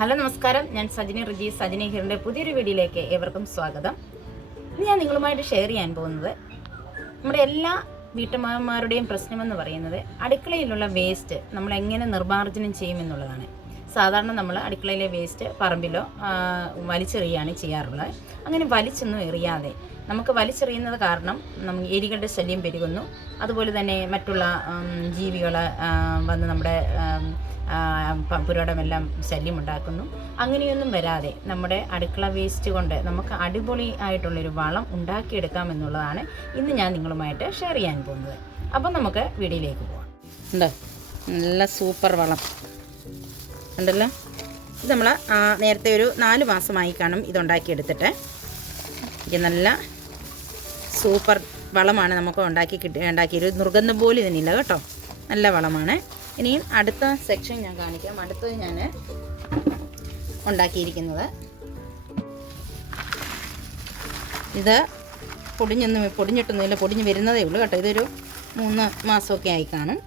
Hello നമസ്കാരം. ഞാൻ സജിനി റിജി സജിനി ഹിറിന്റെ പുതിയൊരു വീഡിയോയിലേക്ക് ഏവർക്കും സ്വാഗതം. ഇന്ന് ഞാൻ നിങ്ങളുമായിട്ട് ഷെയർ ചെയ്യാൻ പോകുന്നത് നമ്മുടെ എല്ലാ വീട്ടമ്മമാരുടെയും പ്രശ്നമെന്ന് പറയുന്നത് അടുക്കളയിലുള്ള വേസ്റ്റ് നമ്മൾ എങ്ങനെ നിർമ്മാർജനം ചെയ്യുമെന്നുള്ളതാണ്. സാധാരണ നമ്മൾ അടുക്കളയിലെ വേസ്റ്റ് പറമ്പിലോ വലിച്ചെറിയാണ് ചെയ്യാറുള്ളത്. അങ്ങനെ വലിച്ചൊന്നും എറിയാതെ നമുക്ക് വലിച്ചെറിയുന്നത് കാരണം നമുക്ക് എലികളുടെ ശല്യം പെരുകുന്നു. അതുപോലെ തന്നെ മറ്റുള്ള ജീവികൾ വന്ന് നമ്മുടെ പുരോടമെല്ലാം ശല്യമുണ്ടാക്കുന്നു. അങ്ങനെയൊന്നും വരാതെ നമ്മുടെ അടുക്കള വേസ്റ്റ് കൊണ്ട് നമുക്ക് അടിപൊളി ആയിട്ടുള്ളൊരു വളം ഉണ്ടാക്കിയെടുക്കാം എന്നുള്ളതാണ് ഇന്ന് ഞാൻ നിങ്ങളുമായിട്ട് ഷെയർ ചെയ്യാൻ പോകുന്നത്. അപ്പം നമുക്ക് വീഡിയോയിലേക്ക് പോവാം. ഉണ്ടോ? നല്ല സൂപ്പർ വളം. ഉണ്ടല്ലോ? ഇത് നമ്മൾ നേരത്തെ ഒരു നാല് മാസമായി കാണും ഇതുണ്ടാക്കിയെടുത്തിട്ട്. ഇത് നല്ല സൂപ്പർ വളമാണ് നമുക്ക് ഉണ്ടാക്കി കിട്ടി ഉണ്ടാക്കിയൊരു ദുർഗന്ധം പോലും ഇതിനില്ല കേട്ടോ. നല്ല വളമാണ്. ഇനിയും അടുത്ത സെക്ഷൻ ഞാൻ കാണിക്കാം. അടുത്തത് ഞാൻ ഉണ്ടാക്കിയിരിക്കുന്നത്. ഇത് പൊടിഞ്ഞൊന്നും പൊടിഞ്ഞിട്ടൊന്നുമില്ല. പൊടിഞ്ഞ് വരുന്നതേ ഉള്ളൂ കേട്ടോ. ഇതൊരു മൂന്ന് മാസമൊക്കെ ആയി കാണും.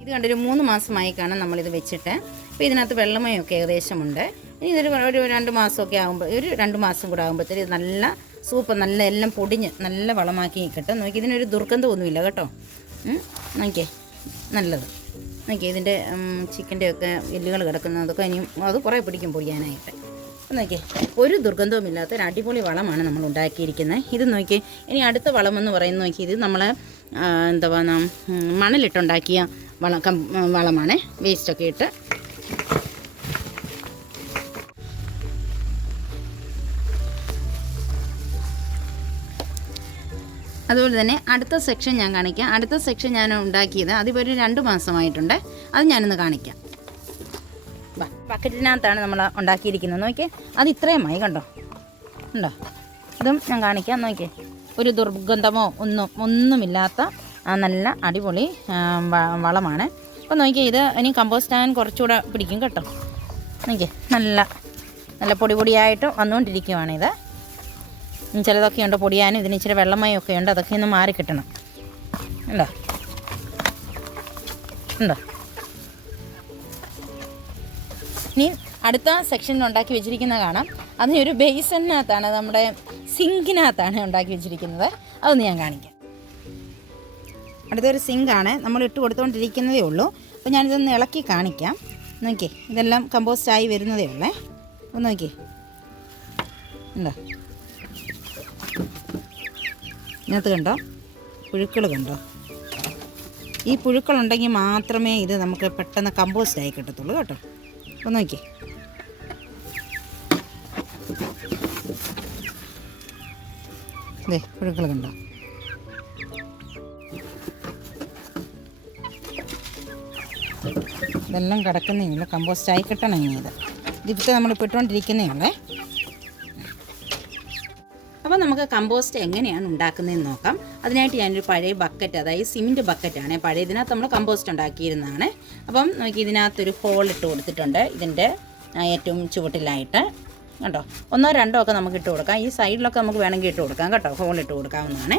ഇത് കണ്ടൊരു മൂന്ന് മാസമായി കാണും നമ്മളിത് വെച്ചിട്ട്. അപ്പോൾ ഇതിനകത്ത് വെള്ളമയൊക്കെ ഏകദേശമുണ്ട്. ഇനി ഇതൊരു ഒരു രണ്ട് മാസമൊക്കെ ആകുമ്പോൾ ഒരു രണ്ട് മാസം കൂടെ ആകുമ്പോഴത്തേക്ക് നല്ല സൂപ്പ് നല്ല എല്ലാം പൊടിഞ്ഞ് നല്ല വളമാക്കി കിട്ടും. നോക്കി ഇതിനൊരു ദുർഗന്ധം ദുർഗന്ധമൊന്നുമില്ല കേട്ടോ. നോക്കിയേ നല്ലത്. നോക്കി ഇതിന്റെ ചിക്കന്റെ ഒക്കെ എല്ലുകൾ കിടക്കുന്നതൊക്കെ ഇനിയും അത് കുറേ പിടിക്കും പൊടിയാനായിട്ട്. നോക്കിയേ ഒരു ദുർഗന്ധവുമില്ലാത്ത ഒരു അടിപൊളി വളമാണ് നമ്മൾ ഉണ്ടാക്കിയിരിക്കുന്നത് ഇത് നോക്കി ഇനി അടുത്ത വളം എന്ന് പറയുന്നത് നോക്കി ഇത് നമ്മൾ എന്താ പറയുക മണലിട്ടുണ്ടാക്കിയ വളം വളമാണ്. വേസ്റ്റൊക്കെ ഇട്ട് അതുപോലെ തന്നെ അടുത്ത സെക്ഷൻ ഞാൻ കാണിക്കാം. അടുത്ത സെക്ഷൻ ഞാൻ ഉണ്ടാക്കിയത് അതിപ്പോൾ ഒരു രണ്ട് മാസമായിട്ടുണ്ട്. അത് ഞാനൊന്ന് കാണിക്കാം. ബക്കറ്റിനകത്താണ് നമ്മൾ ഉണ്ടാക്കിയിരിക്കുന്നത്. നോക്കിയേ അത് ഇത്രയുമായി കണ്ടോ? ഉണ്ടോ? ഇതും ഞാൻ കാണിക്കാം. നോക്കിയേ ഒരു ദുർഗന്ധമോ ഒന്നും ഒന്നുമില്ലാത്ത നല്ല അടിപൊളി വളമാണ്. അപ്പോൾ നോക്കിയേ ഇത് ഇനി കമ്പോസ്റ്റ് ആകാൻ കുറച്ചുകൂടെ പിടിക്കും കേട്ടോ. നോക്കിയേ നല്ല നല്ല പൊടി പൊടിയായിട്ട് വന്നുകൊണ്ടിരിക്കുവാണിത് ചിലതൊക്കെ ഉണ്ട് പൊടിയാനും ഇതിന് ഇച്ചിരി വെള്ളമയൊക്കെ ഉണ്ട് അതൊക്കെ ഒന്ന് മാറി കിട്ടണം. ഉണ്ടോ? ഉണ്ടോ? ഇനി അടുത്ത സെക്ഷനിൽ ഉണ്ടാക്കി വെച്ചിരിക്കുന്ന കാണാം. അതിനൊരു ബേസിനകത്താണ് നമ്മുടെ സിങ്കിനകത്താണ് ഉണ്ടാക്കി വെച്ചിരിക്കുന്നത്. അതൊന്ന് ഞാൻ കാണിക്കാം. അടുത്തൊരു സിങ്കാണ് നമ്മൾ ഇട്ട് കൊടുത്തുകൊണ്ടിരിക്കുന്നതേ ഉള്ളൂ. അപ്പോൾ ഞാനിതൊന്ന് ഇളക്കി കാണിക്കാം. നോക്കിയേ ഇതെല്ലാം കമ്പോസ്റ്റായി വരുന്നതേ ഉള്ളേ. ഒന്ന് നോക്കിയേ. ഉണ്ടോ? ഇതിനകത്ത് കണ്ടോ? പുഴുക്കൾ കണ്ടോ? ഈ പുഴുക്കളുണ്ടെങ്കിൽ മാത്രമേ ഇത് നമുക്ക് പെട്ടെന്ന് കമ്പോസ്റ്റ് ആയി കിട്ടത്തുള്ളൂ കേട്ടോ. അപ്പോൾ നോക്കിയേ. അതെ പുഴുക്കൾ കണ്ടോ? ഇതെല്ലാം കിടക്കുന്നേ ഉള്ളൂ കമ്പോസ്റ്റ് ആയി കിട്ടണം ഇനി ഇത്. ഇതിപ്പോൾ നമ്മൾ ഇട്ടുകൊണ്ടിരിക്കുന്നേ ഉള്ളേ. നമുക്ക് കമ്പോസ്റ്റ് എങ്ങനെയാണ് ഉണ്ടാക്കുന്നതെന്ന് നോക്കാം. അതിനായിട്ട് ഞാനൊരു പഴയ ബക്കറ്റ് അതായത് സിമെന്റ് ബക്കറ്റാണ് പഴയ ഇതിനകത്ത് നമ്മൾ കമ്പോസ്റ്റ് ഉണ്ടാക്കിയിരുന്നതാണ്. അപ്പം നമുക്ക് ഇതിനകത്തൊരു ഹോൾ ഇട്ട് കൊടുത്തിട്ടുണ്ട്. ഇതിന്റെ ഏറ്റവും ചുവട്ടിലായിട്ട്. കേട്ടോ ഒന്നോ രണ്ടോ ഒക്കെ നമുക്ക് ഇട്ട് കൊടുക്കാം. ഈ സൈഡിലൊക്കെ നമുക്ക് വേണമെങ്കിൽ ഇട്ട് കൊടുക്കാം കേട്ടോ. ഹോൾ ഇട്ട് കൊടുക്കാവുന്നതാണ്.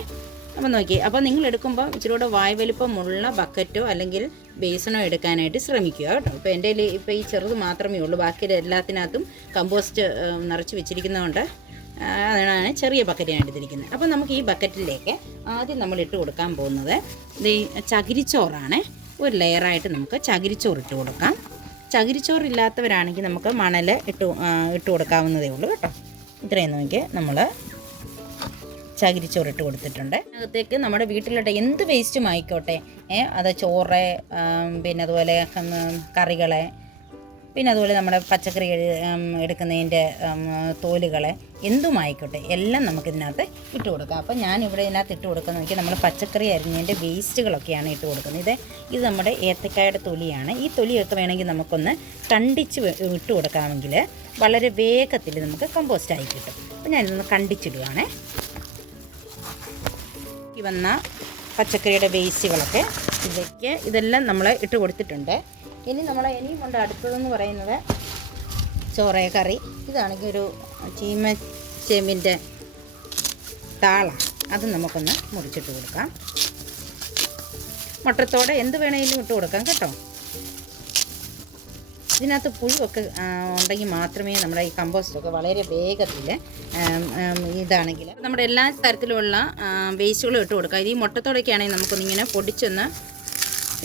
അപ്പം നോക്കി അപ്പോൾ നിങ്ങൾ എടുക്കുമ്പോൾ ഇച്ചിരി കൂടെ വായ് വലിപ്പമുള്ള ബക്കറ്റോ അല്ലെങ്കിൽ ബേസണോ എടുക്കാനായിട്ട് ശ്രമിക്കുക കേട്ടോ. ഇപ്പോൾ എന്റെ ഇപ്പോൾ ഈ ചെറുത് മാത്രമേ ഉള്ളൂ. ബാക്കി എല്ലാത്തിനകത്തും കമ്പോസ്റ്റ് നിറച്ച് വെച്ചിരിക്കുന്നതുകൊണ്ട് അതാണ് ചെറിയ ബക്കറ്റ് ഞാൻ എടുത്തിരിക്കുന്നത് അപ്പോൾ നമുക്ക് ഈ ബക്കറ്റിലേക്ക് ആദ്യം നമ്മൾ ഇട്ട് കൊടുക്കാൻ പോകുന്നത് ഈ ചകിരിച്ചോറാണ്. ഒരു ലെയറായിട്ട് നമുക്ക് ചകിരിച്ചോറ് ഇട്ട് കൊടുക്കാം. ചകിരിച്ചോറില്ലാത്തവരാണെങ്കിൽ നമുക്ക് മണൽ ഇട്ട് ഇട്ട് കൊടുക്കാവുന്നതേ ഉള്ളൂ കേട്ടോ. ഇത്രയും നോക്കി നമ്മൾ ചകിരിച്ചോറ് ഇട്ട് കൊടുത്തിട്ടുണ്ട്. അകത്തേക്ക് നമ്മുടെ വീട്ടിലോട്ട് എന്ത് വേസ്റ്റും ആയിക്കോട്ടെ. അത് ചോറ് പിന്നെ അതുപോലെ കറികളെ പിന്നെ അതുപോലെ നമ്മുടെ പച്ചക്കറി എടുക്കുന്നതിന്റെ തോലുകൾ എന്തുമായിക്കോട്ടെ എല്ലാം നമുക്കിതിനകത്ത് ഇട്ട് കൊടുക്കാം. അപ്പോൾ ഞാൻ ഇവിടെ ഇതിനകത്ത് ഇട്ട് കൊടുക്കുന്നത് നോക്കി നമ്മൾ പച്ചക്കറി അരിഞ്ഞതിന്റെ വേസ്റ്റുകളൊക്കെയാണ് ഇട്ട് കൊടുക്കുന്നത്. ഇത് ഇത് നമ്മുടെ ഏത്തക്കായുടെ തൊലിയാണ്. ഈ തൊലിയൊക്കെ വേണമെങ്കിൽ നമുക്കൊന്ന് കണ്ടിച്ച് ഇട്ട് കൊടുക്കാമെങ്കിൽ വളരെ വേഗത്തിൽ നമുക്ക് കമ്പോസ്റ്റ് ആയി കിട്ടും. അപ്പോൾ ഞാനിതൊന്ന് കണ്ടിച്ചിടുവാണേ. ഈ വന്ന പച്ചക്കറിയുടെ വേസ്റ്റുകളൊക്കെ ഇതൊക്കെ ഇതെല്ലാം നമ്മൾ ഇട്ട് കൊടുത്തിട്ടുണ്ട്. ഇനി നമ്മൾ ഇനിയും കൊണ്ട് അടുത്തതെന്ന് പറയുന്നത് ചോറയ കറി. ഇതാണെങ്കിൽ ഒരു ചീമ ചേമ്പിന്റെ താള. അത് നമുക്കൊന്ന് മുറിച്ചിട്ട് കൊടുക്കാം. മുട്ടത്തോടെ എന്ത് വേണമെങ്കിലും ഇട്ട് കൊടുക്കാം കേട്ടോ. ഇതിനകത്ത് പുഴുവൊക്കെ ഉണ്ടെങ്കിൽ മാത്രമേ നമ്മുടെ ഈ കമ്പോസ്റ്റൊക്കെ വളരെ വേഗത്തിൽ ഇതാണെങ്കിൽ നമ്മുടെ എല്ലാ തരത്തിലുമുള്ള വേസ്റ്റുകളും ഇട്ട് കൊടുക്കാം. ഇത് ഈ മുട്ടത്തോടൊക്കെ ആണെങ്കിൽ നമുക്കൊന്നിങ്ങനെ പൊടിച്ചൊന്ന്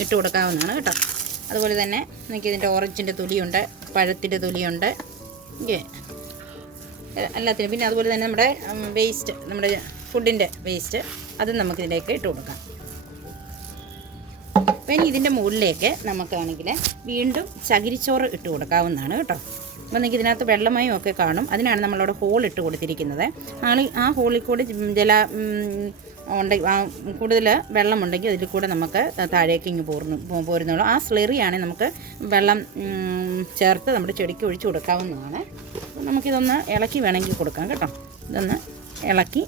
ഇട്ട് കൊടുക്കാവുന്നതാണ് കേട്ടോ. അതുപോലെ തന്നെ നമുക്ക് ഇതിന്റെ ഓറഞ്ചിന്റെ തൊലിയുണ്ട് പഴത്തിന്റെ തൊലിയുണ്ട്. എല്ലാത്തിനും. പിന്നെ അതുപോലെ തന്നെ നമ്മുടെ വേസ്റ്റ് നമ്മുടെ ഫുഡിന്റെ വേസ്റ്റ് അതും നമുക്കിതിലേക്ക് ഇട്ട് കൊടുക്കാം. പിന്നെ ഇതിന്റെ മുകളിലേക്ക് നമുക്കാണെങ്കിൽ വീണ്ടും ചകിരിച്ചോറ് ഇട്ട് കൊടുക്കാവുന്നതാണ് കേട്ടോ. അപ്പോൾ നിങ്ങൾക്ക് ഇതിനകത്ത് വെള്ളമയം ഒക്കെ കാണും. അതിനാണ് നമ്മളവിടെ ഹോൾ ഇട്ട് കൊടുത്തിരിക്കുന്നത്. ആ ഹോളിൽ കൂടി ജല ഉം, ഉണ്ട് ആ കൂടുതൽ വെള്ളമുണ്ടെങ്കിൽ അതിൽ കൂടെ നമുക്ക് താഴേക്ക് ഇങ്ങ് പോർന്നു പോ- പോരുന്നുള്ളൂ. ആ സ്ലെറിയാണെങ്കിൽ നമുക്ക് വെള്ളം ചേർത്ത് നമ്മുടെ ചെടിക്ക് ഒഴിച്ചു കൊടുക്കാവുന്നതാണ്. നമുക്കിതൊന്ന് ഇളക്കി വേണമെങ്കിൽ കൊടുക്കാം കേട്ടോ. ഇതൊന്ന് ഇളക്കി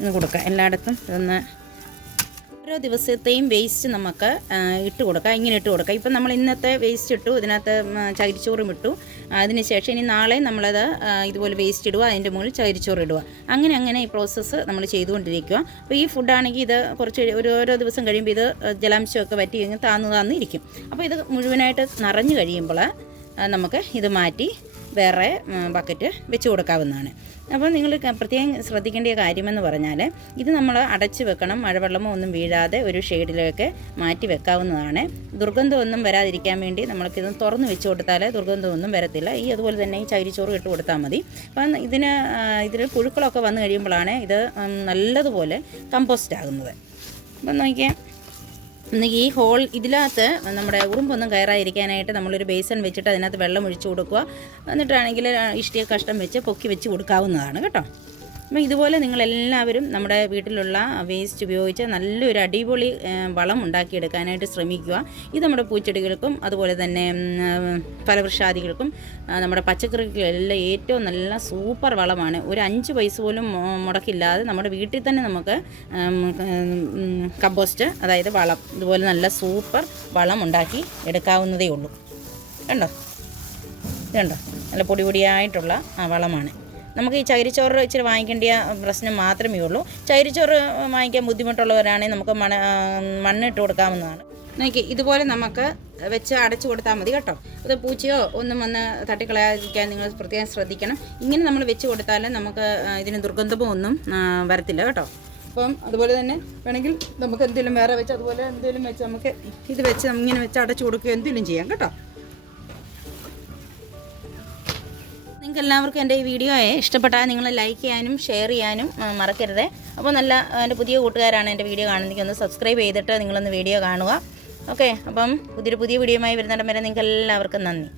ഇന്ന് കൊടുക്കാം. എല്ലായിടത്തും ഇതൊന്ന് ഓരോ ദിവസത്തെയും വേസ്റ്റ് നമുക്ക് ഇട്ട് കൊടുക്കാം. ഇങ്ങനെ ഇട്ട് കൊടുക്കാം. ഇപ്പം നമ്മൾ ഇന്നത്തെ വേസ്റ്റ് ഇട്ടു ഇതിനകത്ത് ചകിരിച്ചോറും ഇട്ടു. അതിന് ശേഷം ഇനി നാളെ നമ്മളത് ഇതുപോലെ വേസ്റ്റ് ഇടുക അതിന്റെ മുകളിൽ ചകിരിച്ചോറ് ഇടുക. അങ്ങനെ അങ്ങനെ ഈ പ്രോസസ്സ് നമ്മൾ ചെയ്തുകൊണ്ടിരിക്കുക. അപ്പോൾ ഈ ഫുഡാണെങ്കിൽ ഇത് കുറച്ച് ഒരു ഓരോ ദിവസം കഴിയുമ്പോൾ ഇത് ജലാംശമൊക്കെ വറ്റി കഴിഞ്ഞ് താന്നു താന്നിരിക്കും അപ്പോൾ ഇത് മുഴുവനായിട്ട് നിറഞ്ഞു കഴിയുമ്പോൾ നമുക്ക് ഇത് മാറ്റി വേറെ ബക്കറ്റ് വെച്ച് കൊടുക്കാവുന്നതാണ്. അപ്പോൾ നിങ്ങൾ പ്രത്യേകം ശ്രദ്ധിക്കേണ്ട കാര്യമെന്ന് പറഞ്ഞാൽ ഇത് നമ്മൾ അടച്ച് വെക്കണം മഴവെള്ളമോ ഒന്നും വീഴാതെ ഒരു ഷെയ്ഡിലേക്ക് മാറ്റി വെക്കാവുന്നതാണ്. ദുർഗന്ധമൊന്നും വരാതിരിക്കാൻ വേണ്ടി നമ്മൾക്കിത് തുറന്ന് വെച്ച് കൊടുത്താൽ ദുർഗന്ധമൊന്നും വരത്തില്ല. ഈ അതുപോലെ തന്നെ ഈ ചകിരിച്ചോറ് ഇട്ട് കൊടുത്താൽ മതി. അപ്പം ഇതിന് ഇതിൽ പുഴുക്കളൊക്കെ വന്നു കഴിയുമ്പോഴാണ് ഇത് നല്ലതുപോലെ കമ്പോസ്റ്റ് ആകുന്നത്. അപ്പം നോക്കിയാൽ ഈ ഹോൾ ഇതിനകത്ത് നമ്മുടെ ഉറുമ്പൊന്നും കയറാതിരിക്കാനായിട്ട് നമ്മളൊരു ബേസൺ വെച്ചിട്ട് അതിനകത്ത് വെള്ളം ഒഴിച്ചു കൊടുക്കുക. എന്നിട്ടാണെങ്കിൽ ഇഷ്ടിക കഷ്ടം വെച്ച് പൊക്കി വെച്ച് കൊടുക്കാവുന്നതാണ് കേട്ടോ. അപ്പം ഇതുപോലെ നിങ്ങളെല്ലാവരും നമ്മുടെ വീട്ടിലുള്ള വേസ്റ്റ് ഉപയോഗിച്ച് നല്ലൊരു അടിപൊളി വളം ഉണ്ടാക്കിയെടുക്കാനായിട്ട് ശ്രമിക്കുക. ഇത് നമ്മുടെ പൂച്ചെടികൾക്കും അതുപോലെ തന്നെ ഫലവൃക്ഷാദികൾക്കും നമ്മുടെ പച്ചക്കറികൾക്കെല്ലാം ഏറ്റവും നല്ല സൂപ്പർ വളമാണ്. ഒരു അഞ്ച് പൈസ പോലും മുടക്കില്ലാതെ നമ്മുടെ വീട്ടിൽ തന്നെ നമുക്ക് കമ്പോസ്റ്റ് അതായത് വളം ഇതുപോലെ നല്ല സൂപ്പർ വളം ഉണ്ടാക്കി എടുക്കാവുന്നതേ ഉള്ളൂ. കണ്ടോ? ഇതുണ്ടോ? നല്ല പൊടി പൊടിയായിട്ടുള്ള വളമാണ്. നമുക്ക് ഈ ചകിരിച്ചോറ് ഇച്ചിരി വാങ്ങിക്കേണ്ട പ്രശ്നം മാത്രമേ ഉള്ളൂ. ചകിരിച്ചോറ് വാങ്ങിക്കാൻ ബുദ്ധിമുട്ടുള്ളവരാണെങ്കിൽ നമുക്ക് മണ മണ്ണിട്ട് കൊടുക്കാവുന്നതാണ്. നോക്കി ഇതുപോലെ നമുക്ക് വെച്ച് അടച്ചു കൊടുത്താൽ മതി കേട്ടോ. അത് പൂച്ചയോ ഒന്നും വന്ന് തട്ടിക്കളയാതിരിക്കാൻ നിങ്ങൾ പ്രത്യേകം ശ്രദ്ധിക്കണം. ഇങ്ങനെ നമ്മൾ വെച്ച് കൊടുത്താൽ നമുക്ക് ഇതിന് ദുർഗന്ധമോ ഒന്നും വരത്തില്ല കേട്ടോ. അപ്പം അതുപോലെ തന്നെ വേണമെങ്കിൽ നമുക്ക് എന്തെങ്കിലും വേറെ വെച്ച് അതുപോലെ എന്തെങ്കിലും വെച്ച് നമുക്ക് ഇത് വെച്ച് ഇങ്ങനെ വെച്ച് അടച്ചു കൊടുക്കുകയോ എന്തെങ്കിലും ചെയ്യാം കേട്ടോ. നിങ്ങൾക്ക് എല്ലാവർക്കും എന്റെ ഈ വീഡിയോയെ ഇഷ്ടപ്പെട്ടാൽ നിങ്ങൾ ലൈക്ക് ചെയ്യാനും ഷെയർ ചെയ്യാനും മറക്കരുത്. അപ്പോൾ നല്ല എന്റെ പുതിയ കൂട്ടുകാരാണ് എന്റെ വീഡിയോ കാണുന്നതെങ്കിൽ ഒന്ന് സബ്സ്ക്രൈബ് ചെയ്തിട്ട് നിങ്ങളൊന്ന് വീഡിയോ കാണുക. ഓക്കെ അപ്പം പുതിയൊരു പുതിയ വീഡിയോയുമായി വരുന്നിടം വരെ നിങ്ങൾക്ക് എല്ലാവർക്കും നന്ദി.